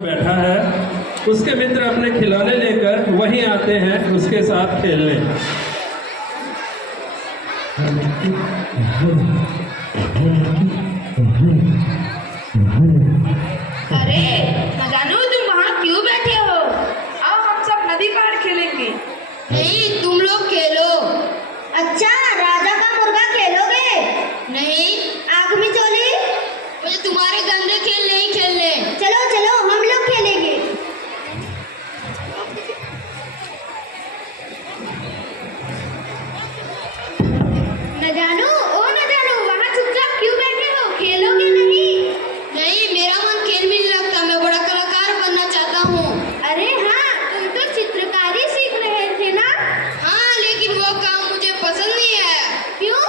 बैठा है, उसके मित्र अपने खिलौने लेकर वहीं आते हैं उसके साथ खेलने। अरे न जानू तुम वहाँ क्यों बैठे हो? आओ हम सब नदी पार खेलेंगे। नहीं, तुम लोग खेलो। अच्छा, राजा का मुर्गा खेलोगे? नहीं, आग में चोली? मुझे तुम्हारे गंदे खेल नहीं खेलने। चलो चलो हम लोग खेलेंगे। न जानू वहाँ चुपचाप क्यों बैठे हो? खेलोगे नहीं? नहीं, मेरा मन खेल में नहीं लगता। मैं बड़ा कलाकार बनना चाहता हूँ। अरे हाँ, तुम तो चित्रकारी सीख रहे थे ना? हाँ, लेकिन वो काम मुझे पसंद नहीं है। क्यों?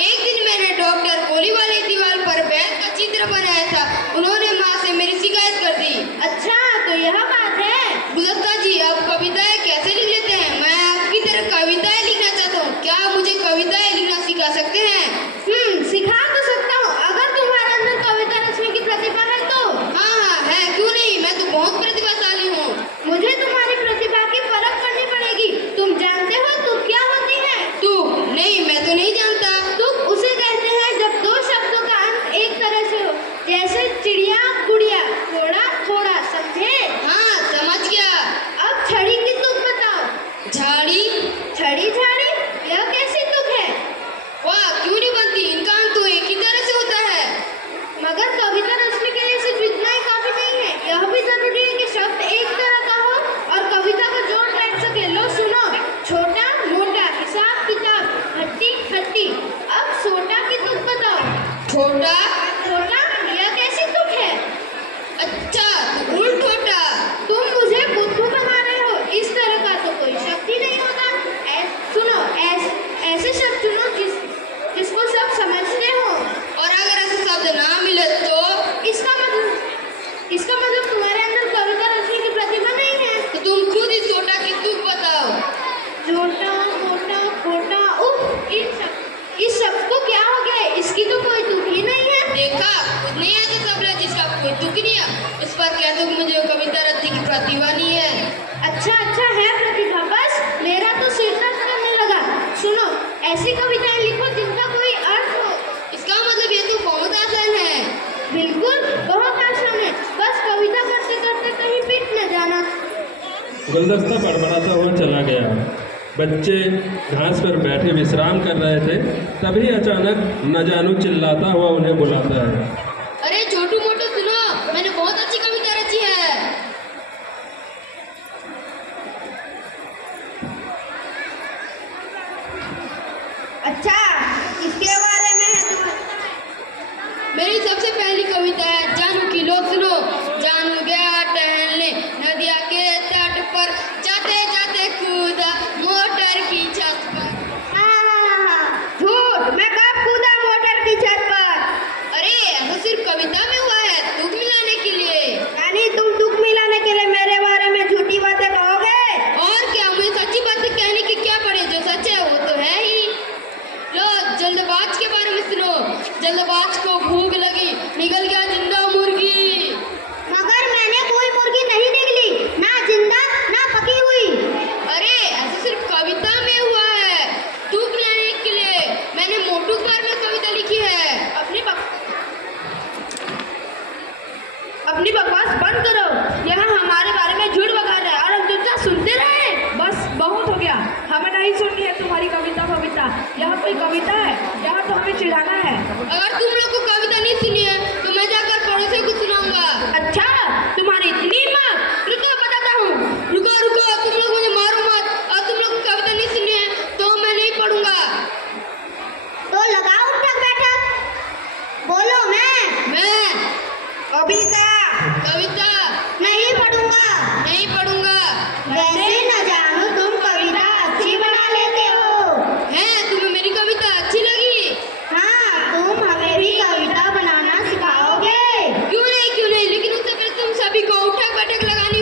एक दिन मैंने डॉक्टर गोली वाली दीवार पर बैल का चित्र बनाया था। उन्होंने माँ से मेरी शिकायत कर दी। अच्छा, तो यह बात है। गुलदस्ता जी, आप कविताएं कैसे लिख लेते हैं? मैं आपकी तरह कविताएं लिखना चाहता हूँ। क्या आप मुझे कविताएं लिखना सिखा सकते हैं? सिखा तो सकता हूँ, अगर तुम्हारे अंदर कविता रचने की प्रतिभा है तो। हाँ है, क्यों नहीं, मैं तो बहुत प्रतिभाशाली हूँ। मुझे तुम्हारी प्रतिभा की परख करनी पड़ेगी। तुम जानते हो तुक क्या होती है? तुक? नहीं, मैं तो नहीं जानता। तुक उसे कहते हैं जब दो शब्दों का अंत एक तरह से हो, जैसे चिड़िया गुड़िया, थोड़ा थोड़ा, समझे? हाँ, समझ गया। अब छड़ी की तुक बताओ। झाड़ी? छड़ी झाड़ी, यह कैसी तुक है? वाह, क्यों नहीं बनती? इनका अंत तो एक ही तरह से होता है। मगर कविता रचने के लिए सिर्फ इतना ही काफी नहीं है, यह भी जरूरी है कि शब्द एक तरह का हो और कविता को जोड़ बैठ सके। लो सुनो, छोटा मोटा, हिसाब किताब, खट्टी खट्टी। अब सोटा की तुक बताओ। छोटा? छोटा, यह कैसी तुक है? अच्छा, तो उल्टोटा। तुम मुझे बुद्धू बना रहे हो। इस तरह का तो कोई शब्द ही नहीं होता। सुनो, ऐसे शब्द चुनो जिसको सब समझते हो। और अगर ऐसे शब्द ना मिले तो? इसका मतलब तुम्हारे अंदर कविता रचने की प्रतिभा नहीं है। तो तुम खुद ही छोटा की तुक बताओ। छोटा मोटा खोटा, उफ, इस शब्द को क्या हो गया? इसकी तो कोई तुक ही नहीं है। देखा, खुद नहीं है तो सब जिसका कोई तुक नहीं है, उस पर कह दो कि मुझे कविता रचने की प्रतिभा नहीं है। अच्छा है प्रतिभा, बस मेरा तो सिर दर्द करने लगा। सुनो, ऐसी कविताएं लिखो जिनका कोई अर्थ हो। इसका मतलब ये तो बहुत आसान है। बिल्कुल, बहुत आसान है, बस कविता करते करते कहीं पीट न जाना। गुलदस्ता बड़बड़ाता हुआ चला गया। बच्चे घास पर बैठे विश्राम कर रहे थे, तभी अचानक न जानू चिल्लाता हुआ उन्हें बुलाता है। अरे छोटू मोटू सुनो, मैंने बहुत अच्छी कविता रची है। अच्छा, किसके बारे में है तुम्हारी? मेरी सबसे पहली कविता है जानू की। लोग सुनो। जानू गया टहलने नदिया के तट पर, जाते जाते कूदा मोटर की छत पर। झूठ, मैं कब कूदा मोटर की छत पर? अरे ऐसा सिर्फ कविता में हुआ है, तुक मिलाने के लिए। यानी तुम तुक मिलाने के लिए मेरे बारे में झूठी बातें कहोगे? और क्या, मुझे सच्ची बातें कहने की क्या पड़े? जो सच है वो तो है ही। लो, जल्दबाज के बारे में सुनो। जल्दबाज को भूख लगी, निकल गया जिंदा मुर्गी। मगर मैंने कोई मुर्गी नहीं निकली, ना जिंदा ना पकी हुई। अरे ऐसा सिर्फ कविता में हुआ है, तुक मिलाने के लिए। मैंने मोटू के बारे में कविता लिखी है। अपनी बकवास बंद करो। यहाँ हमारे बारे में झूठ बका रहा है और हम चुपचाप सुनते रहे। बस बहुत हो गया, हमें नहीं सुननी है तुम्हारी कविता। यह कोई कविता है? यहाँ तो हमें चिढ़ाना है। अगर तुम लोग को कविता नहीं सुनी है तो मैं जाकर पड़ोसी को सुनाऊंगा। अच्छा, तुम्हारी इतनी हिम्मत? रुको, बताता हूँ। रुको रुको, तुम लोग मुझे मारो मत। और तुम लोग को कविता नहीं सुनी है तो मैं नहीं पढ़ूंगा। तो लगाओ उठक बैठक, बोलो। मैं कविता कविता नहीं पढ़ूंगा। नहीं पढ़ूंगा। वैसे न जानू तुम कविता अच्छी बना लेते हो। हैं, तुम्हें मेरी कविता अच्छी लगी? हाँ, तुम हमें भी कविता बनाना सिखाओगे? क्यों नहीं, लेकिन उससे पहले तुम सभी को उठक बैठक लगानी